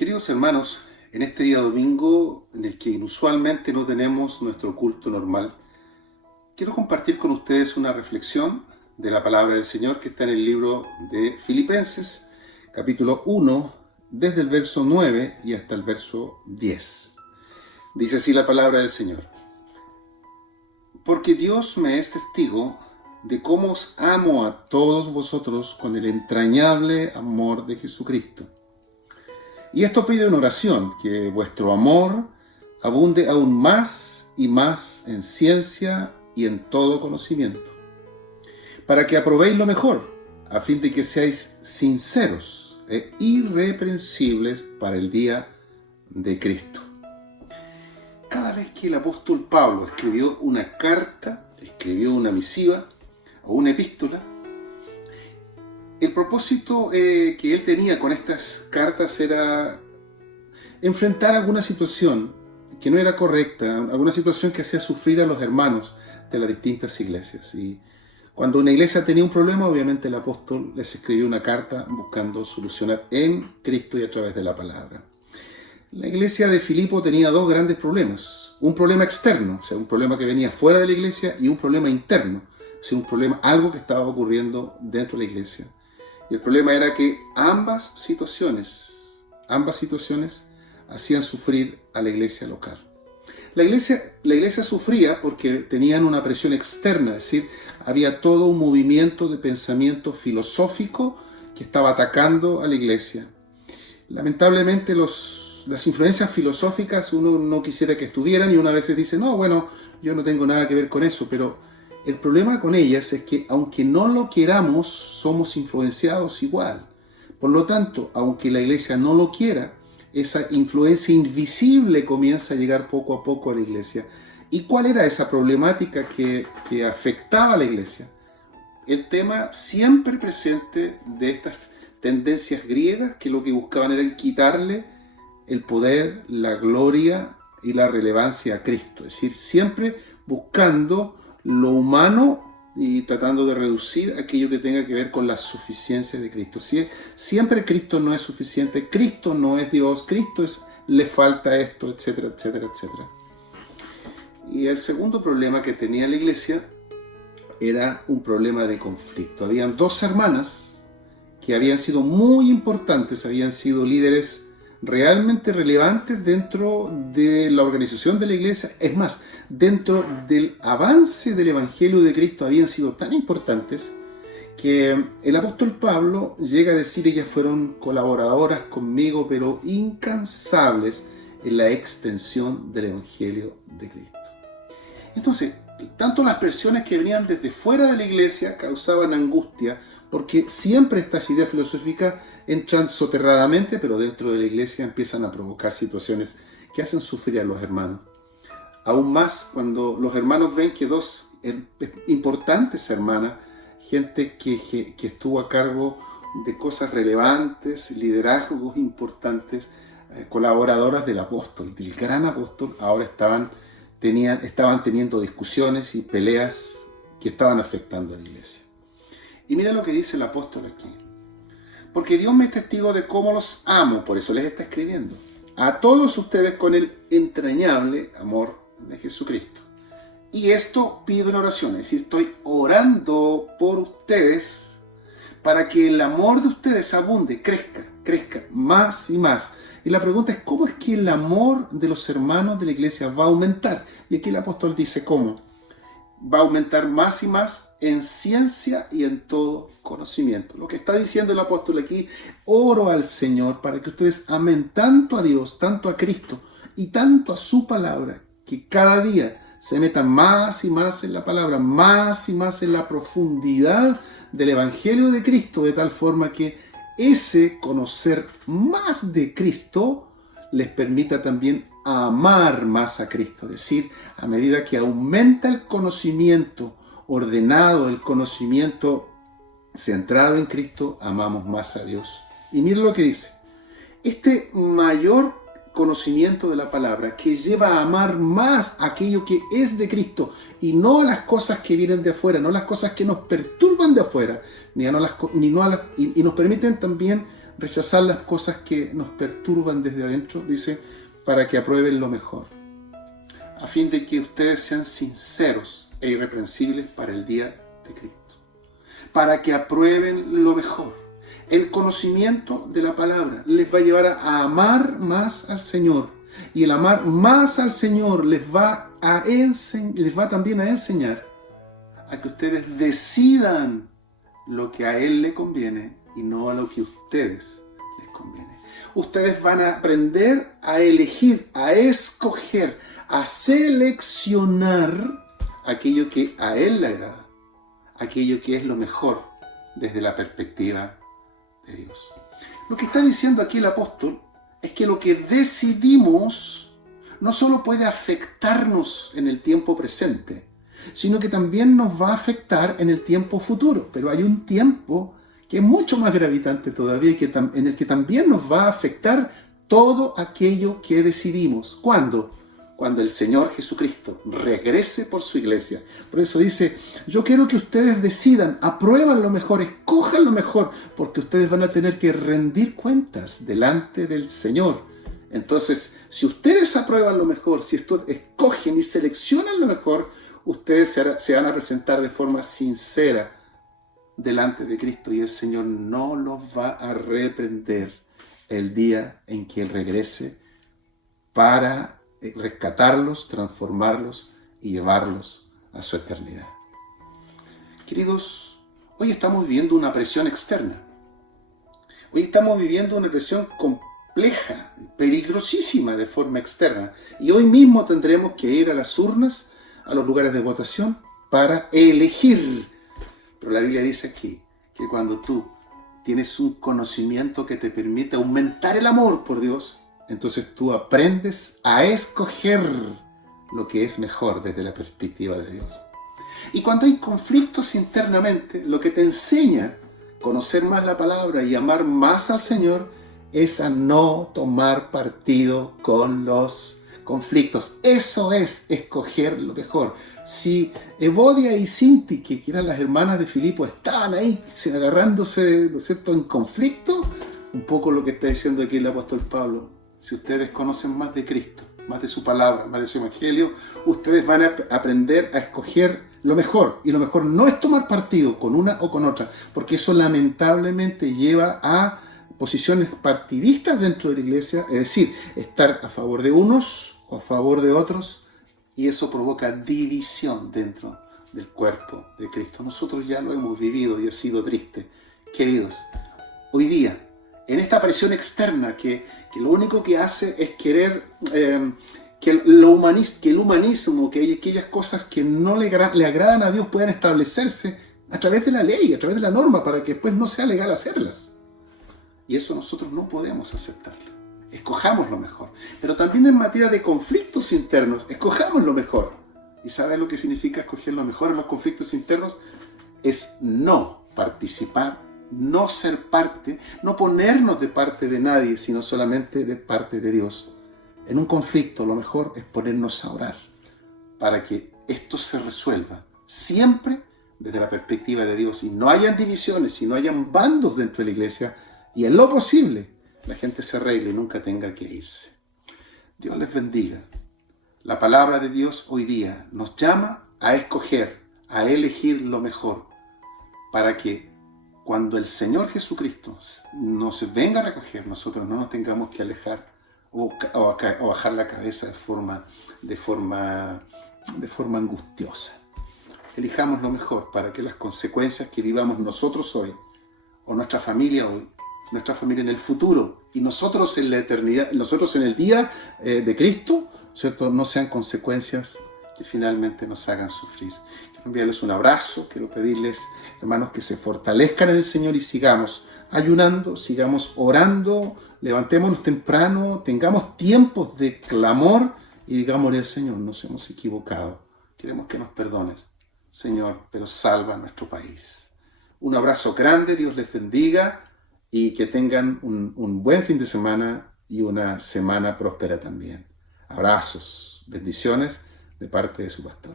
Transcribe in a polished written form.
Queridos hermanos, en este día domingo, en el que inusualmente no tenemos nuestro culto normal, quiero compartir con ustedes una reflexión de la palabra del Señor que está en el libro de Filipenses, capítulo 1, desde el verso 9 y hasta el verso 10. Dice así la palabra del Señor: Porque Dios me es testigo de cómo os amo a todos vosotros con el entrañable amor de Jesucristo. Y esto pido en oración, que vuestro amor abunde aún más y más en ciencia y en todo conocimiento, para que aprobéis lo mejor, a fin de que seáis sinceros e irreprensibles para el día de Cristo. Cada vez que el apóstol Pablo escribió una carta, escribió una misiva o una epístola, el propósito que él tenía con estas cartas era enfrentar alguna situación que no era correcta, alguna situación que hacía sufrir a los hermanos de las distintas iglesias. Y cuando una iglesia tenía un problema, obviamente el apóstol les escribió una carta buscando solucionar en Cristo y a través de la palabra. La iglesia de Filipo tenía dos grandes problemas: un problema externo, o sea, un problema que venía fuera de la iglesia, y un problema interno, o sea, un problema, algo que estaba ocurriendo dentro de la iglesia. Y el problema era que ambas situaciones hacían sufrir a la iglesia local. La iglesia sufría porque tenían una presión externa, es decir, había todo un movimiento de pensamiento filosófico que estaba atacando a la iglesia. Lamentablemente las influencias filosóficas uno no quisiera que estuvieran, y una vez dice, no, bueno, yo no tengo nada que ver con eso, pero el problema con ellas es que aunque no lo queramos, somos influenciados igual. Por lo tanto, aunque la iglesia no lo quiera, esa influencia invisible comienza a llegar poco a poco a la iglesia. ¿Y cuál era esa problemática que afectaba a la iglesia? El tema siempre presente de estas tendencias griegas, que lo que buscaban era quitarle el poder, la gloria y la relevancia a Cristo. Es decir, siempre buscando lo humano y tratando de reducir aquello que tenga que ver con la suficiencia de Cristo. Siempre Cristo no es suficiente, Cristo no es Dios, le falta esto, etcétera, etcétera, etcétera. Y el segundo problema que tenía la iglesia era un problema de conflicto. Habían dos hermanas que habían sido muy importantes, habían sido líderes realmente relevantes dentro de la organización de la iglesia. Es más, dentro del avance del Evangelio de Cristo habían sido tan importantes que el apóstol Pablo llega a decir: ellas fueron colaboradoras conmigo, pero incansables en la extensión del Evangelio de Cristo. Entonces, tanto las presiones que venían desde fuera de la iglesia causaban angustia, porque siempre estas ideas filosóficas entran soterradamente, pero dentro de la iglesia empiezan a provocar situaciones que hacen sufrir a los hermanos. Aún más cuando los hermanos ven que dos importantes hermanas, gente que estuvo a cargo de cosas relevantes, liderazgos importantes, colaboradoras del apóstol, del gran apóstol, ahora estaban teniendo discusiones y peleas que estaban afectando a la iglesia. Y mira lo que dice el apóstol aquí: porque Dios me es testigo de cómo los amo, por eso les está escribiendo, a todos ustedes con el entrañable amor de Jesucristo. Y esto pido en oración, es decir, estoy orando por ustedes para que el amor de ustedes abunde, crezca más y más. Y la pregunta es: ¿cómo es que el amor de los hermanos de la iglesia va a aumentar? Y aquí el apóstol dice cómo. Va a aumentar más y más en ciencia y en todo conocimiento. Lo que está diciendo el apóstol aquí: oro al Señor para que ustedes amen tanto a Dios, tanto a Cristo y tanto a su palabra, que cada día se metan más y más en la palabra, más y más en la profundidad del Evangelio de Cristo, de tal forma que ese conocer más de Cristo les permita también amar más a Cristo. Es decir, a medida que aumenta el conocimiento ordenado, el conocimiento centrado en Cristo, amamos más a Dios. Y mira lo que dice: este mayor conocimiento de la palabra que lleva a amar más aquello que es de Cristo y no las cosas que vienen de afuera, no las cosas que nos perturban de afuera, y nos permiten también rechazar las cosas que nos perturban desde adentro, dice, para que aprueben lo mejor, a fin de que ustedes sean sinceros e irreprensibles para el día de Cristo, para que aprueben lo mejor. El conocimiento de la palabra les va a llevar a amar más al Señor, y el amar más al Señor les va también a enseñar a que ustedes decidan lo que a Él le conviene y no a lo que a ustedes les conviene. Ustedes van a aprender a elegir, a escoger, a seleccionar aquello que a Él le agrada, aquello que es lo mejor desde la perspectiva de Dios. Lo que está diciendo aquí el apóstol es que lo que decidimos no solo puede afectarnos en el tiempo presente, sino que también nos va a afectar en el tiempo futuro. Pero hay un tiempo que es mucho más gravitante todavía, en el que también nos va a afectar todo aquello que decidimos. ¿Cuándo? Cuando el Señor Jesucristo regrese por su iglesia. Por eso dice, yo quiero que ustedes decidan, aprueban lo mejor, escojan lo mejor, porque ustedes van a tener que rendir cuentas delante del Señor. Entonces, si ustedes aprueban lo mejor, si escogen y seleccionan lo mejor, ustedes se van a presentar de forma sincera delante de Cristo y el Señor no los va a reprender el día en que Él regrese para rescatarlos, transformarlos y llevarlos a su eternidad. Queridos, hoy estamos viviendo una presión externa. Hoy estamos viviendo una presión compleja, peligrosísima de forma externa. Y hoy mismo tendremos que ir a las urnas, a los lugares de votación, para elegir. Pero la Biblia dice aquí que cuando tú tienes un conocimiento que te permite aumentar el amor por Dios, entonces tú aprendes a escoger lo que es mejor desde la perspectiva de Dios. Y cuando hay conflictos internamente, lo que te enseña a conocer más la palabra y amar más al Señor es a no tomar partido con los conflictos. Eso es escoger lo mejor. Si Evodia y Sinti, que eran las hermanas de Filipo, estaban ahí agarrándose, ¿no es cierto?, en conflicto, un poco lo que está diciendo aquí el apóstol Pablo. Si ustedes conocen más de Cristo, más de su palabra, más de su evangelio, ustedes van a aprender a escoger lo mejor. Y lo mejor no es tomar partido con una o con otra, porque eso lamentablemente lleva a posiciones partidistas dentro de la iglesia, es decir, estar a favor de unos o a favor de otros, y eso provoca división dentro del cuerpo de Cristo. Nosotros ya lo hemos vivido y ha sido triste. Queridos, hoy día, en esta presión externa que lo único que hace es querer que el humanismo, que aquellas cosas que no le agradan a Dios puedan establecerse a través de la ley, a través de la norma, para que después no sea legal hacerlas. Y eso nosotros no podemos aceptarlo. Escojamos lo mejor. Pero también en materia de conflictos internos, escojamos lo mejor. ¿Y sabes lo que significa escoger lo mejor en los conflictos internos? Es no participar, no ser parte, no ponernos de parte de nadie, sino solamente de parte de Dios. En un conflicto lo mejor es ponernos a orar para que esto se resuelva siempre desde la perspectiva de Dios y no hayan divisiones y no hayan bandos dentro de la iglesia y en lo posible la gente se arregle y nunca tenga que irse. Dios les bendiga. La palabra de Dios hoy día nos llama a escoger, a elegir lo mejor para que cuando el Señor Jesucristo nos venga a recoger, nosotros no nos tengamos que alejar o bajar la cabeza de forma angustiosa. Elijamos lo mejor para que las consecuencias que vivamos nosotros hoy, o nuestra familia hoy, nuestra familia en el futuro, y nosotros en la eternidad, nosotros en el día de Cristo, ¿cierto?, no sean consecuencias que finalmente nos hagan sufrir. Quiero enviarles un abrazo, quiero pedirles, hermanos, que se fortalezcan en el Señor y sigamos ayunando, sigamos orando, levantémonos temprano, tengamos tiempos de clamor y digámosle al Señor, nos hemos equivocado, queremos que nos perdones, Señor, pero salva a nuestro país. Un abrazo grande, Dios les bendiga y que tengan un buen fin de semana y una semana próspera también. Abrazos, bendiciones de parte de su pastor.